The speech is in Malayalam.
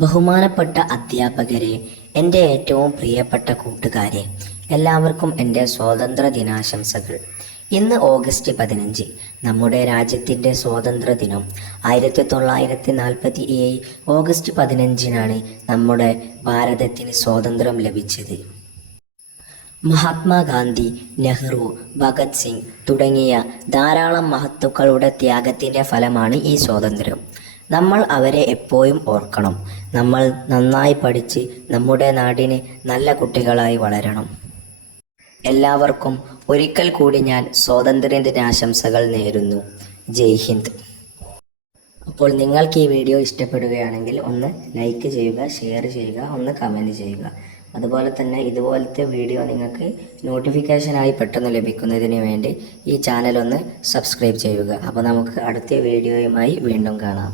ബഹുമാനപ്പെട്ട അധ്യാപകരെ, എൻ്റെ ഏറ്റവും പ്രിയപ്പെട്ട കൂട്ടുകാരെ, എല്ലാവർക്കും എൻ്റെ സ്വാതന്ത്ര്യ ദിനാശംസകൾ. ഇന്ന് ഓഗസ്റ്റ് 15, നമ്മുടെ രാജ്യത്തിൻ്റെ സ്വാതന്ത്ര്യ ദിനം. 1947 ഓഗസ്റ്റ് 15 നമ്മുടെ ഭാരതത്തിന് സ്വാതന്ത്ര്യം ലഭിച്ചത്. മഹാത്മാഗാന്ധി, നെഹ്റു, ഭഗത് സിംഗ് തുടങ്ങിയ ധാരാളം മഹത്തുക്കളുടെ ത്യാഗത്തിൻ്റെ ഫലമാണ് ഈ സ്വാതന്ത്ര്യം. നമ്മൾ അവരെ എപ്പോഴും ഓർക്കണം. നമ്മൾ നന്നായി പഠിച്ച് നമ്മുടെ നാടിന് നല്ല കുട്ടികളായി വളരണം. എല്ലാവർക്കും ഒരിക്കൽ കൂടി ഞാൻ സ്വാതന്ത്ര്യ ദിനാശംസകൾ നേരുന്നു. ജയ് ഹിന്ദ്. അപ്പോൾ നിങ്ങൾക്ക് ഈ വീഡിയോ ഇഷ്ടപ്പെടുകയാണെങ്കിൽ ഒന്ന് ലൈക്ക് ചെയ്യുക, ഷെയർ ചെയ്യുക, ഒന്ന് കമൻറ്റ് ചെയ്യുക. അതുപോലെ തന്നെ ഇതുപോലത്തെ വീഡിയോ നിങ്ങൾക്ക് നോട്ടിഫിക്കേഷനായി പെട്ടെന്ന് ലഭിക്കുന്നതിന് വേണ്ടി ഈ ചാനൽ ഒന്ന് സബ്സ്ക്രൈബ് ചെയ്യുക. അപ്പോൾ നമുക്ക് അടുത്ത വീഡിയോയുമായി വീണ്ടും കാണാം.